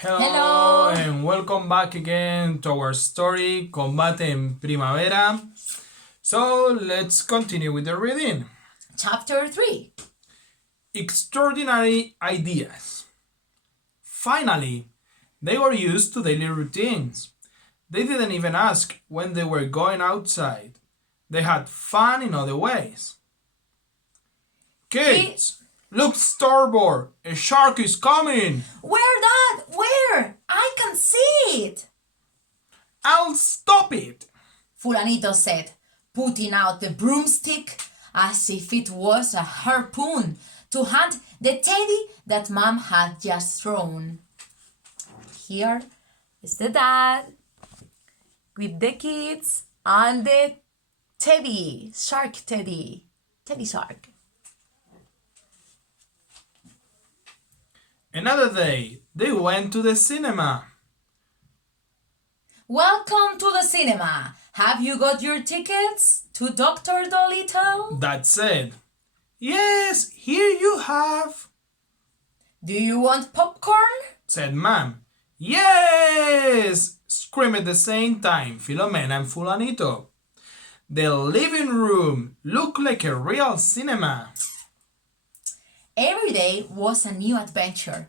Hello. And welcome back again to our story Combate en primavera. So let's continue with the reading. Chapter 3. Extraordinary ideas. Finally, they were used to daily routines. They didn't even ask when they were going outside. They had fun in other ways. Kids, look starboard! A shark is coming! Where, Dad? Where? I can see it! I'll stop it! Fulanito said, putting out the broomstick as if it was a harpoon to hunt the teddy that Mom had just thrown. Here is the dad with the kids and the teddy, teddy shark. Another day, they went to the cinema. Welcome to the cinema. Have you got your tickets to Dr. Dolittle? Dad said, "Yes, here you have," Do you want popcorn? said Mom. "Yes!" screamed at the same time Filomena and Fulanito. The living room looked like a real cinema. Every day was a new adventure.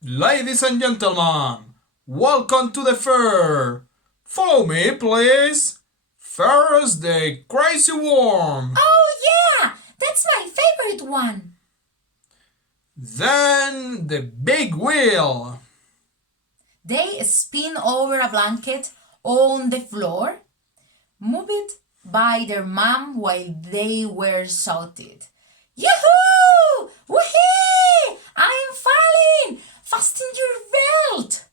Ladies and gentlemen, welcome to the fair. Follow me, please. First, the crazy worm. Oh yeah, that's my favorite one. Then, the big wheel. They spin over a blanket on the floor, moved by their mom while they were shouted. Yoo-hoo! Woohee! I'm falling! Fasten your belt!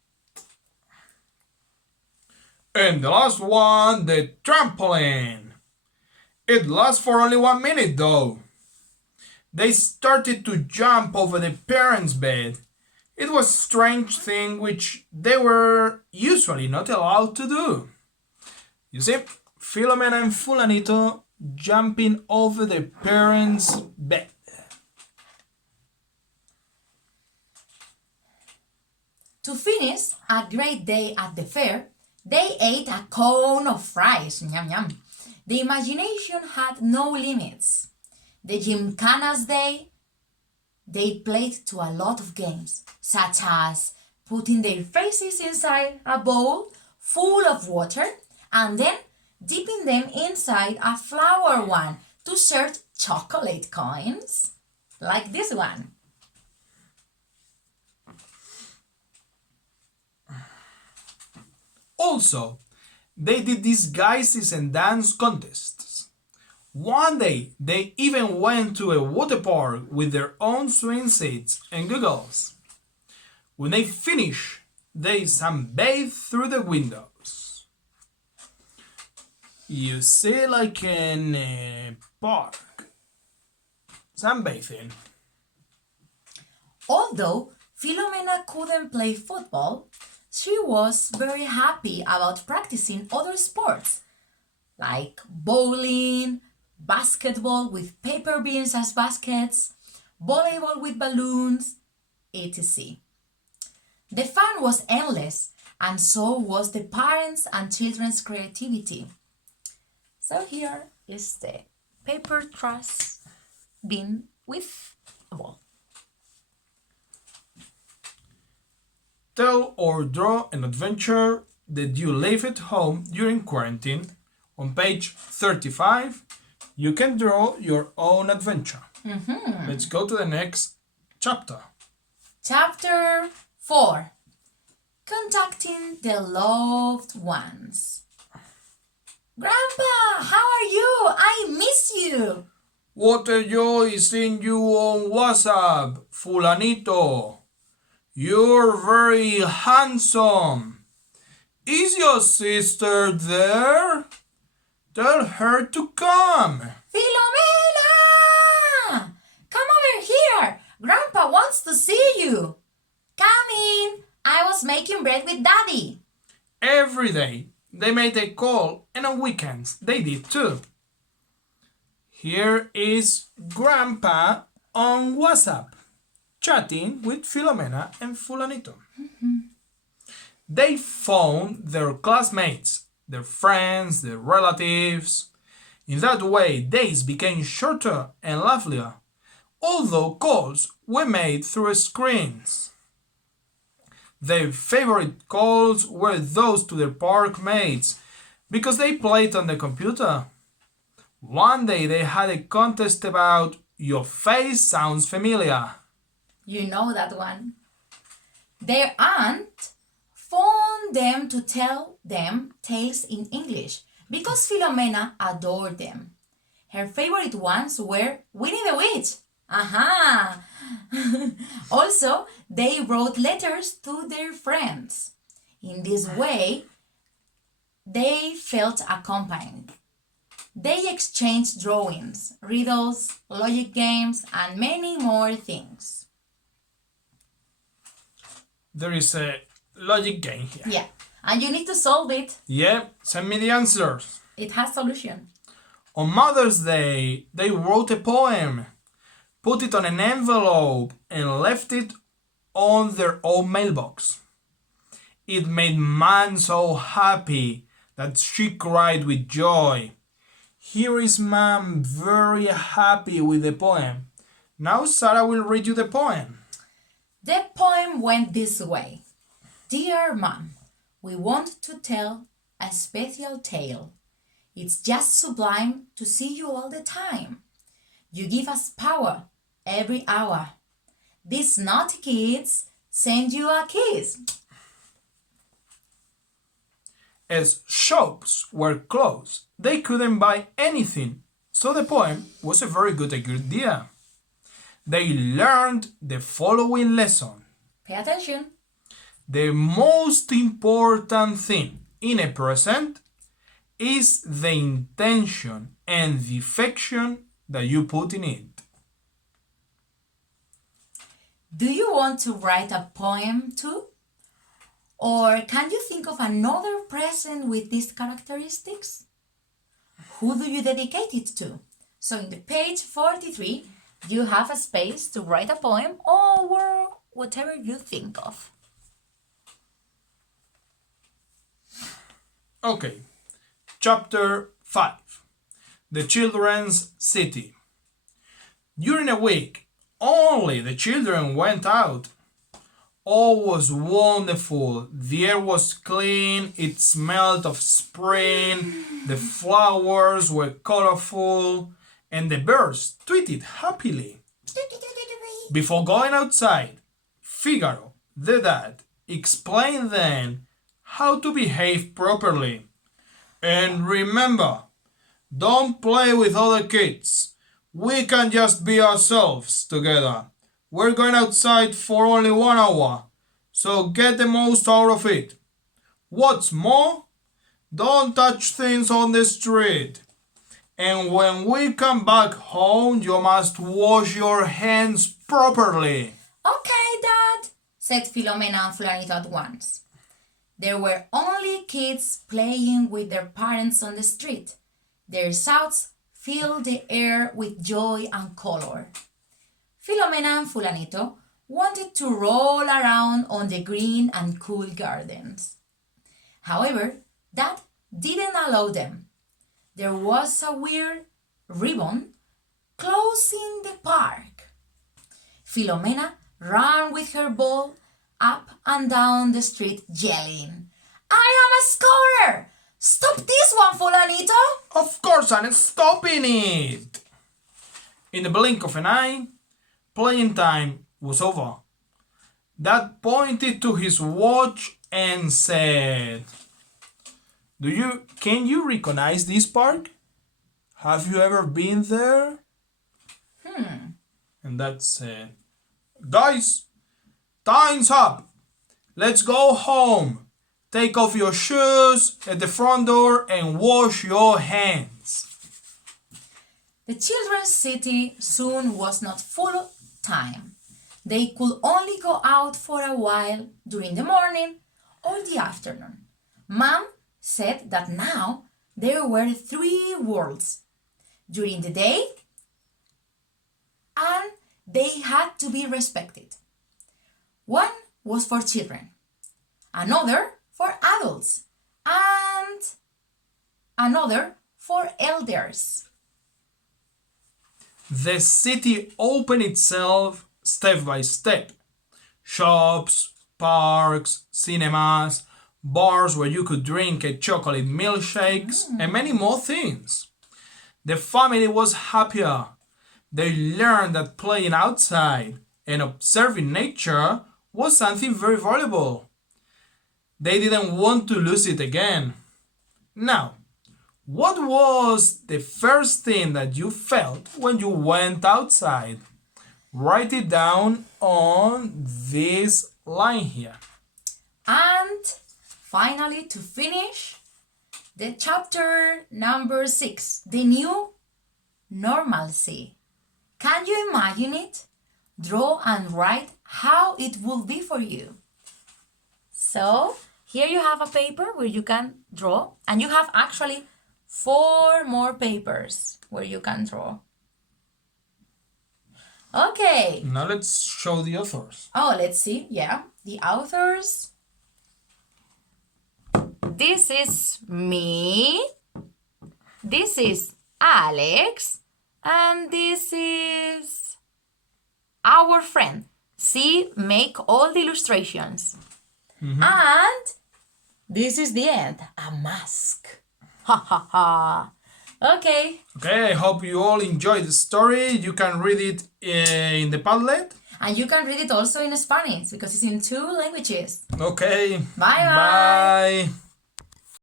And the last one, the trampoline. It lasts for only 1 minute though. They started to jump over the parents' bed. It was a strange thing which they were usually not allowed to do. You see, Filomena and Fulanito jumping over the parents' bed. To finish a great day at the fair, they ate a cone of fries. Yum, yum. The imagination had no limits. The Gymkhanas day, they played to a lot of games, such as putting their faces inside a bowl full of water and then dipping them inside a flour one to search chocolate coins, like this one. Also, they did disguises and dance contests. One day, they even went to a water park with their own swing seats and goggles. When they finished, they sunbathed through the windows. You see, like in a park, sunbathing. Although Filomena couldn't play football, she was very happy about practicing other sports like bowling, basketball with paper beans as baskets, volleyball with balloons, etc. The fun was endless, and so was the parents' and children's creativity. So here is the paper trash bin with a ball. Tell or draw an adventure that you lived at home during quarantine. On page 35, you can draw your own adventure. Let's go to the next chapter. Chapter 4. Contacting the loved ones. Grandpa, how are you? I miss you. What a joy seeing you on WhatsApp, Fulanito. You're very handsome. Is your sister there? Tell her to come. Filomena! Come over here. Grandpa wants to see you. Come in. I was making bread with Daddy. Every day they made a call, and on weekends they did too. Here is Grandpa on WhatsApp. chatting with Filomena and Fulanito. They found their classmates, their friends, their relatives. In that way, days became shorter and livelier, although calls were made through screens. Their favorite calls were those to their park mates because they played on the computer. One day they had a contest about "Your face sounds familiar." You know that one. Their aunt phoned them to tell them tales in English because Filomena adored them. Her favorite ones were Winnie the Witch. Aha! Also, they wrote letters to their friends. In this way, they felt accompanied. They exchanged drawings, riddles, logic games, and many more things. There is a logic game here. Yeah, and you need to solve it. Yep, send me the answers. It has solution. On Mother's Day, they wrote a poem, put it on an envelope, and left it on their own mailbox. It made Mom so happy that she cried with joy. Here is Mom very happy with the poem. Now Sarah will read you the poem. The poem went this way. Dear Mom, we want to tell a special tale. It's just sublime to see you all the time. You give us power every hour. These naughty kids send you a kiss. As shops were closed, they couldn't buy anything, so the poem was a very good idea. They learned the following lesson. Pay attention. The most important thing in a present is the intention and the affection that you put in it. Do you want to write a poem too? Or can you think of another present with these characteristics? Who do you dedicate it to? So in the page 43, you have a space to write a poem or whatever you think of. Okay, chapter 5. The Children's City. During a week, only the children went out. All was wonderful. The air was clean, it smelled of spring, the flowers were colorful, and the birds tweeted happily. Before going outside, Figaro, the dad, explained then how to behave properly. And remember, don't play with other kids. We can just be ourselves together. We're going outside for only 1 hour, so get the most out of it. What's more, don't touch things on the street. And when we come back home, you must wash your hands properly. Okay, Dad, said Filomena and Fulanito at once. There were only kids playing with their parents on the street. Their shouts filled the air with joy and color. Filomena and Fulanito wanted to roll around on the green and cool gardens. However, that didn't allow them. There was a weird ribbon closing the park. Filomena ran with her ball up and down the street yelling, I am a scorer! Stop this one, Fulanito! Of course I'm stopping it! In the blink of an eye, playing time was over. Dad pointed to his watch and said, Can you recognize this park? Have you ever been there? And Dad said, Guys, time's up. Let's go home. Take off your shoes at the front door and wash your hands. The children's city soon was not full time. They could only go out for a while during the morning or the afternoon. Mom said that now there were 3 worlds. During the day and they had to be respected. One was for children, another for adults, and another for elders. The city opened itself step by step. Shops, parks, cinemas, bars where you could drink a chocolate milkshakes, and many more things. The family was happier. They learned that playing outside and observing nature was something very valuable. They didn't want to lose it again. Now, what was the first thing that you felt when you went outside? Write it down on this line here. And finally, to finish, the chapter number 6, the new normalcy. Can you imagine it? Draw and write how it will be for you. So, here you have a paper where you can draw, and you have actually 4 more papers where you can draw. Okay. Now let's show the authors. Oh, let's see. Yeah, the authors. This is me. This is Alex. And this is our friend. See, make all the illustrations. And this is the end. A mask. Ha ha ha. Okay. Okay, I hope you all enjoyed the story. You can read it in the Padlet. And you can read it also in Spanish because it's in 2 languages. Okay. Bye bye. Bye.